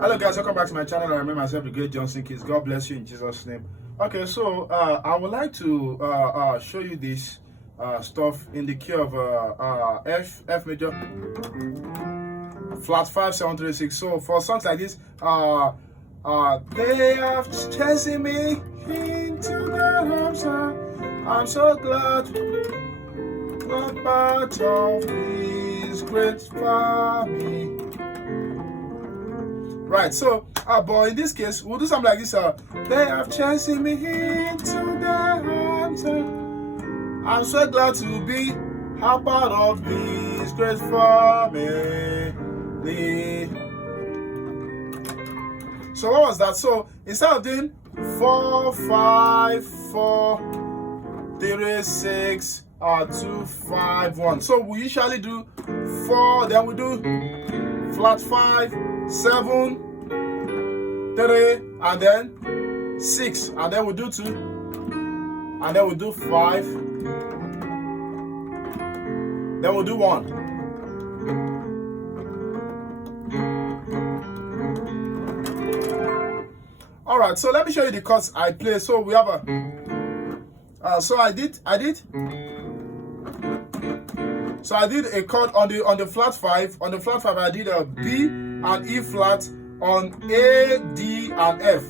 Hello guys, welcome back to my channel. I remember myself, the great Johnsonkeyz. God bless you in Jesus' name. Okay, so I would like to show you this stuff in the key of F major, flat 5-7-3-6. So for songs like this, they have chasing me into their arms. I'm so glad part of this great family. Right, so but in this case we'll do something like this. They have chasing me into their arms. I'm so glad to be a part of this great family. So what was that? So instead of doing 4, 5, 4, 3, 6, 2, 5, 1. So we usually do 4, then we do flat 5, 7, 3, and then 6, and then we do 2, and then we do 5, then we'll do 1. All right, so let me show you the chords I play. So we have a so I did a chord on the flat 5. On the flat 5 I did a B and E flat on A, D and F,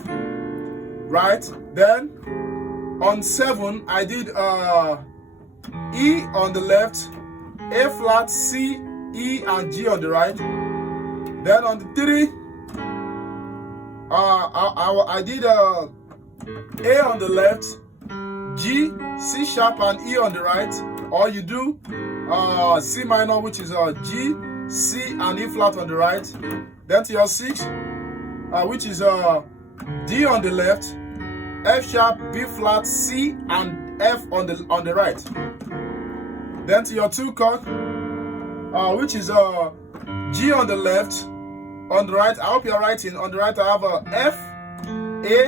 right? Then on 7 I did E on the left, A flat, C, E and G on the right. Then on the 3 I did A on the left, G, C sharp and E on the right, or you do C minor, which is G, C and E flat on the right. Then to your 6, which is D on the left, F sharp, B flat, C and F on the right. Then to your 2 chord, which is G on the left, on the right. I hope you're writing. On the right I have F, A,